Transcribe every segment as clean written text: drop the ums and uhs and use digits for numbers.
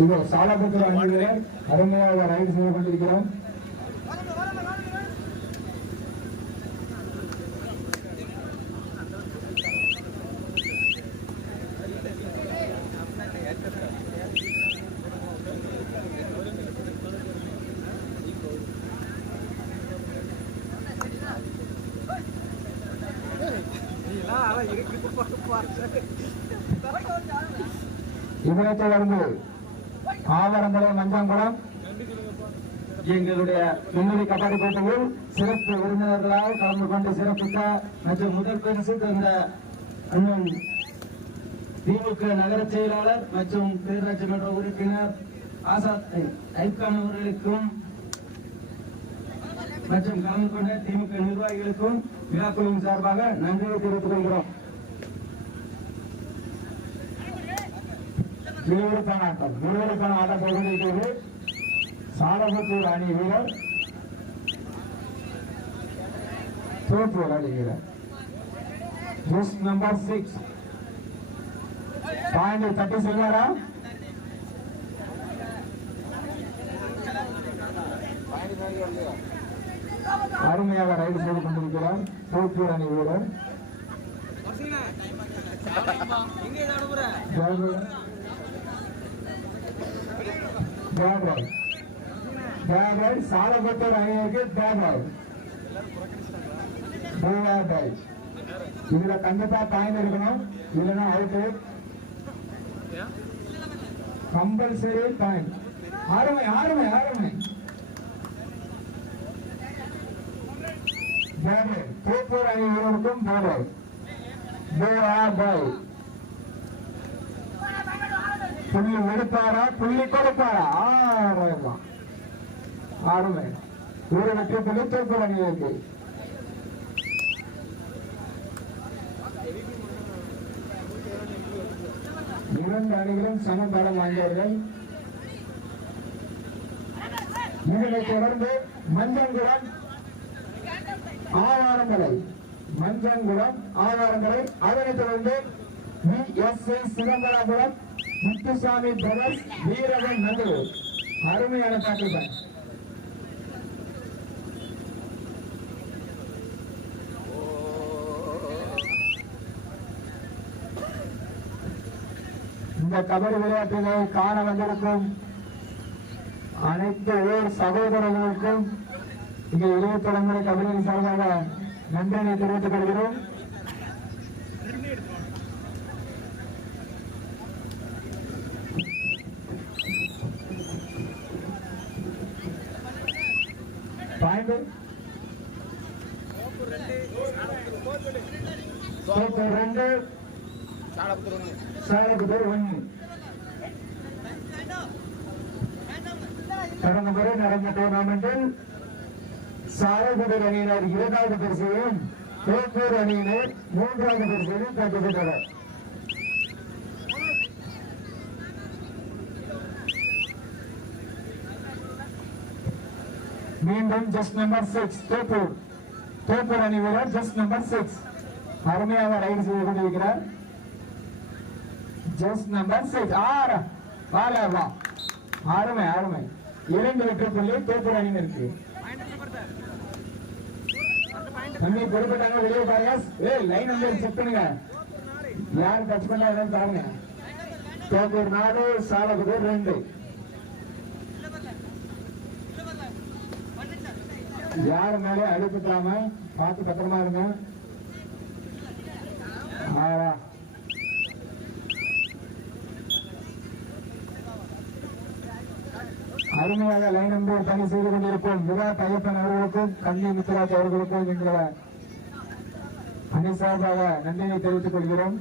இதோ சாலபுத்தூர் அணி வீரர் அருமையாக ரைடு செய்து கொண்டிருக்கிறோம். இதனைத் தொடர்ந்து ஆவரம்பளை மஞ்சாங்குளம் எங்களுடைய முன்னணி கபடி போட்டியில் சிறப்பு விருந்தினர்களால் கலந்து கொண்டு சிறப்பித்த மற்றும் முதல் பரிசு தந்த அண்ணன் திமுக நகர செயலாளர் மற்றும் பேரூராட்சி மன்ற உறுப்பினர் ஆசாத் ஐப்கான் அவர்களுக்கும் மற்றும் கலந்து கொண்ட திமுக நிர்வாகிகளுக்கும் விழாக்குழுவின் சார்பாக நன்றியை தெரிவித்துக் கொள்கிறோம். விறுவிறுப்பான ஆட்டம் போட்டிருக்கிறது. சாலபுத்தூர் அணி வீரர் தோப்பூர் அணி வீரர் நம்பர் 6 பாயிண்ட் தட்டி செல்வாரா? அருமையாக ரைடு செய்து கொண்டிருக்கிறார் தோப்பூர் அணி வீரர். சாலபுத்தூர் அணியிற்கு இதுல கண்டிப்பா பாயிண்ட் இருக்கணும், இல்லைன்னா அவுட். Compulsory point. ஆறுமை ஆறுமை ஆறுமை தோப்பூர் அணி வீரருக்கும் புள்ளி எடுப்பாரா புள்ளி கொடுப்பாரா? ஆறுமை ஒரு வெற்றி புள்ளி தோப்பூர் அணியிற்கு. இரண்டு அணிகளும் சமபலம் வாங்கியவர்கள். இதனைத் தொடர்ந்து மஞ்சங்குளம் ஆவாரங்களை அதனைத் தொடர்ந்து சிதம்பரபுரம் முத்துசாமி பிரதர்ஸ் வீரவன் நல்லூர். அருமையான தாக்குதல். இந்த கபடி விளையாட்டினை காண வந்திருக்கும் அனைத்து ஊர் சகோதரர்களுக்கும் இங்கே இளைய தலைமுறை கபடியின் சார்பாக நன்றியை தெரிவித்துக் கொள்கிறோம். கடந்த முறை நடந்த டூர்னாமெண்டில் சாலபுத்தூர் அணியினர் 2வது பரிசையும் தோப்பூர் அணியினர் 3வது பரிசையும் பெற்றுள்ளனர். மீண்டும் ஜஸ்ட் நம்பர் 6 தோப்பூர் அணி வீரர் ஜஸ்ட் நம்பர் 6 அருமையாக ரைடு செய்து கொண்டிருக்கிறார். ஜஸ்ட் நம்பர் 6 அருமை அருமை 2 வெற்றி புள்ளி தோப்பூர் அணியினருக்கு. தம்பி பொறுப்பட்டாங்க, வெளியே பாருங்க. லைன் வந்து செக் பண்ணுங்க, யார் டச் பண்ணா பாருங்க. தோப்பூர் 4 சாலபுத்தூர் 2. யாரு மேலே அடிப்பட்டாம பார்த்து பத்திரமா இருங்க. அருமையாக லைன் நம்பர் பணி செய்து கொண்டிருக்கும் விராட் ஐயப்பன் அவர்களுக்கும் கண்ணி முத்துராஜ் அவர்களுக்கும் என்ற அணி சார்பாக நன்றியை தெரிவித்துக் கொள்கிறோம்.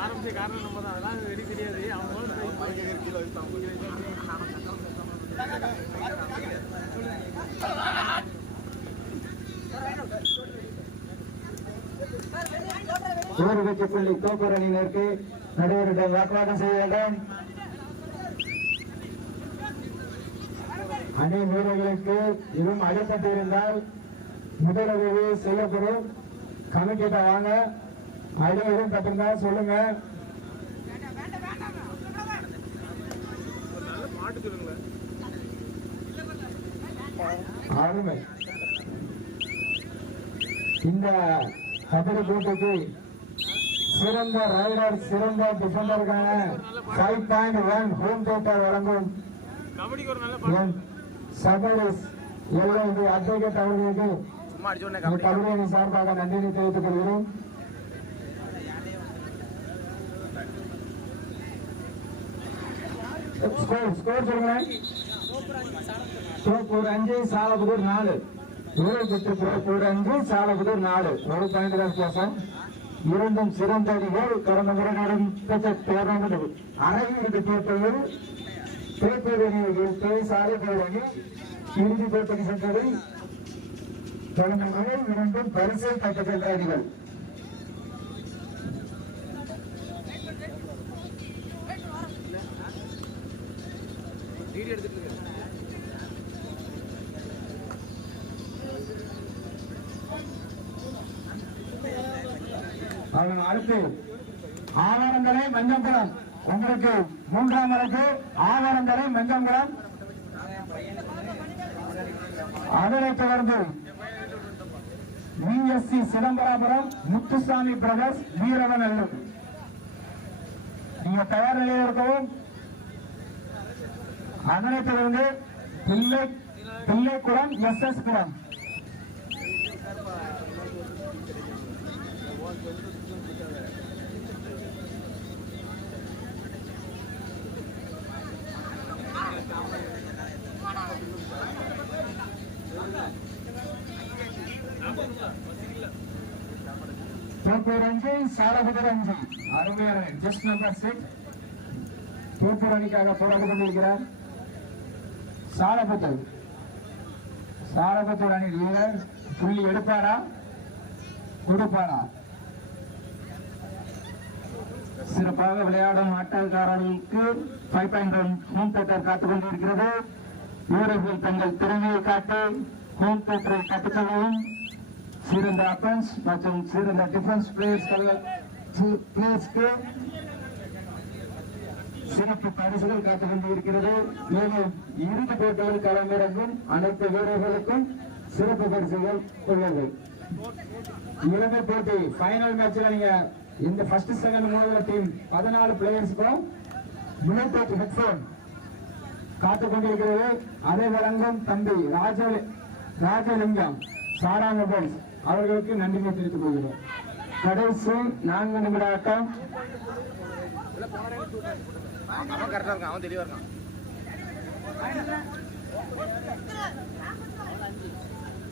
ஆரம்பிச்ச காரணம் நம்ம தான், அதெல்லாம் வெடி தெரியாது. ஒரு வெற்றி புள்ளி தோப்பூர் அணியினருக்கு. நடுவரிடம் வாக்குவாதம் செய்ய வேண்டும். அணி வீரர்களுக்கு இதுவும் அடிப்பட்டிருந்தால் முதலுதவி செய்யப்படும். கமிட்டிட்ட வாங்க, அடி எதுவும் பட்டிருந்தா சொல்லுங்க. அருமை. இந்த கபடி போட்டிக்கு சிறந்த ரைடர், சிறந்த டிஃபெண்டருக்கான 5.1 ஹோம் டோட்டல் வழங்கும் சபரிஸ் எல்ஐடி அட்வொகேட் அவர்களுக்கு கபடி அணி சார்பாக நன்றியை தெரிவித்துக் கொள்கிறோம். ஸ்கோர் சொல்லுங்க. தோப்பூர் 5, சாலபுதூர் 4. தோப்பூர் 5, சாலபுதூர் 4. ஒரு பாயிண்ட் வித்தியாசம். இரண்டும் சிறந்த அணிகள். கடந்த முறை நடைபெற்ற டோர்னமெண்ட் அரையிறுதி போட்டியில் தோப்பூர் அணியை வீழ்த்தி சாலபுதூர் அணி இறுதி போட்டிக்கு சென்றது. கடந்த முறை இரண்டும் பரிசை தட்டப்பட்ட அணிகள். அடுத்து ஆவாரந்தரை மஞ்சம்புரம். உங்களுக்கு 3ஆம் வழக்கு ஆவாரந்தரை மஞ்சம்புரம். அதனைத் தொடர்ந்து VSC சிதம்பராபுரம் முத்துசாமி பிரதர்ஸ் வீரவநல்லூர். நீங்க தயார் நிலையில் இருக்கவும். அதனைத் தொடர்ந்து பிள்ளைக்குளம் SS புரம். தோப்பூர் 5, சாலபுதூர் 5. அருமையான ஜஸ்ட் நம்பர் 6 தோப்பூர் அணிக்காக போராடி கொண்டிருக்கிறார். சாலபுதூர் அணி வீரர் புள்ளி எடுப்பாரா கொடுப்பாரா? சிறப்பாக விளையாடும் ஆட்டக்காரர்களுக்கு 5.1 ஹோம் தியேட்டர் காத்துக் கொண்டிருக்கிறது. வீரர்கள் தங்கள் திறமையை காட்டி ஹோம் தியேட்டரை கற்றுக்கொள்ளவும் சிறந்த அஃபென்ஸ் மற்றும் சிறந்த டிஃபென்ஸ் பிளேயர்ஸ்க்கு சிறப்பு பரிசுகள் காத்துக் கொண்டிருக்கிறது. மேலும் இறுதி போட்டியில் களமிறங்கும் அனைத்து வீரர்களுக்கும் சிறப்பு பரிசுகள் உள்ளது. இறுதி போட்டி ஃபைனல் மேட்ச்ல நீங்க இந்த ஃபர்ஸ்ட் செகண்ட் மூணு டீம் 14 பிளேயர்ஸ்க்கும் ப்ளூடூத் ஹெட்போன் காத்துக் கொண்டிருக்கிறது. அதை வழங்கும் தம்பி ராஜலிங்கம் சாரா மொபைல்ஸ் அவர்களுக்கு நன்றி தெரிவித்துக் கொள்கிறோம். கடைசி 4 நிமிட ஆட்டம்.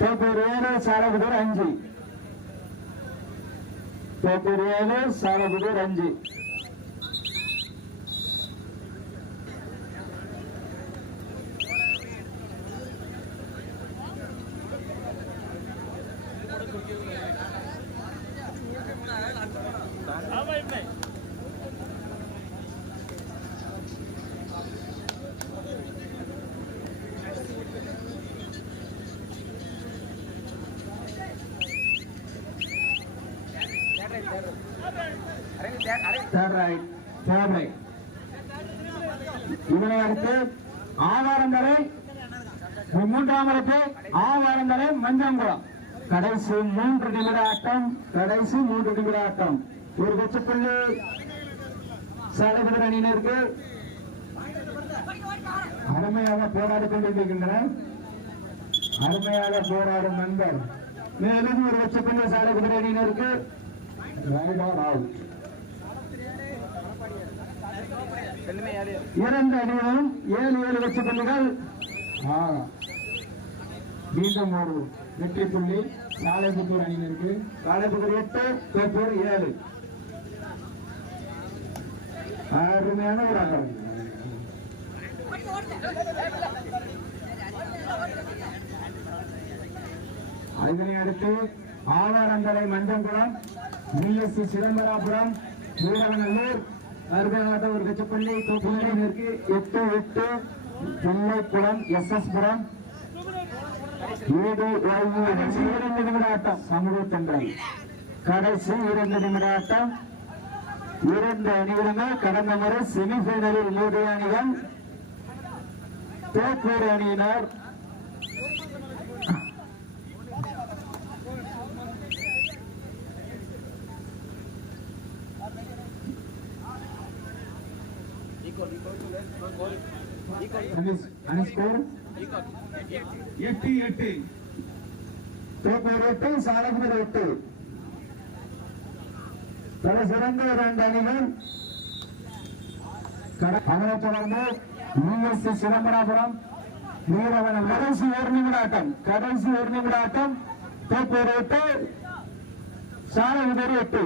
தோப்பூர் 7, சாலபுதூர் 5. தோப்பூர் 7, சாலபுதூர் 5. இதனை அடுத்து ஆவாரந்தரை 3ஆம் வழக்கு ஆவாரந்தரை மஞ்சங்குளம். கடைசி 3 நிமிட ஆட்டம். ஒரு வெற்றுப்புள்ளி சாலபுதூர் அணியினருக்கு. அருமையாக போராடி கொண்டிருக்கின்றனர். அருமையாக போராடும் நண்பர். மேலும் ஒரு வெற்றுப்புள்ளி சாலபுதூர் அணியினருக்கு. இரண்டு அணிகளும் 7 வெற்றி புள்ளிகள். மீண்டும் ஒரு வெற்றி புள்ளி சாலபுதூர் அணியினருக்கு. சாலபுதூர் 8, தோப்பூர் 7. அருமையான ஒரு ஆட்டம். இதனை அடுத்து ஆவாரந்தலை மஞ்சங்குளம் பிஎஸ்சி சிதம்பராபுரம் வீரவநல்லூர் அருமையாக ஒரு கச்சப்பள்ளி தூக்குமலைக்கு 8-8 பிள்ளைக்குளம் எஸ்எஸ்புரம் 2 நிமிட ஆட்டம். சமூக தென்றல் கடைசி 2 நிமிட ஆட்டம். 2 அணிகளுமே கடந்த முறை செமிபைனலில் மோதிய அணிகள். தோப்பூர் அணியினர் சாலகுமர் 8 பல சிறந்த 2 அணிகள். அதனை தொடர்ந்து பிஎஸ்சி சிதம்பராபுரம் வீரவனம் கடைசி 1 நிமிட ஆட்டம். கடைசி 1 நிமிட ஆட்டம். தோப்பூர் 8 சாலகுமர் 8.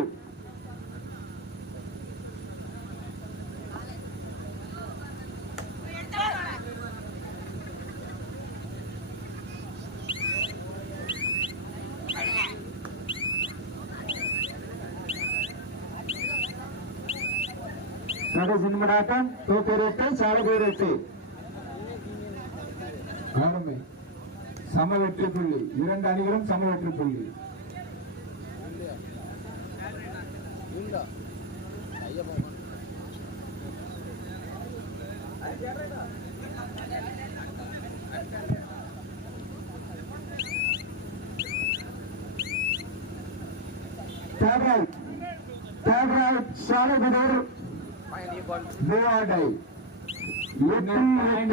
கடைசி நிமிட ஆட்டம். தோப்பூர் 8 சாலகுமர் 8. ஆரம்பி சம வெற்றி புள்ளி. 2 அணிகளும் சம வெற்றி புள்ளி. சாலகுமர்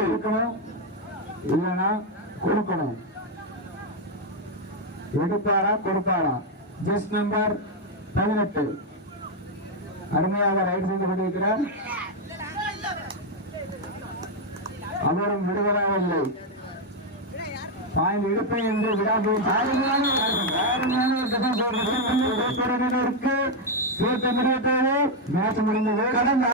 இருக்கணும் இல்லைன்னா கொடுக்கணும். எடுப்பாரா கொடுப்பாரா? ஜஸ்ட் நம்பர் 18 அருமையாக ரைட் செய்து கொண்டிருக்கிறார். அவரும் விடுவதாகவில்லை. பாயிண்ட் எடுப்பேன் என்று விடாமல் மேட்ச் முடிந்தது. கடந்த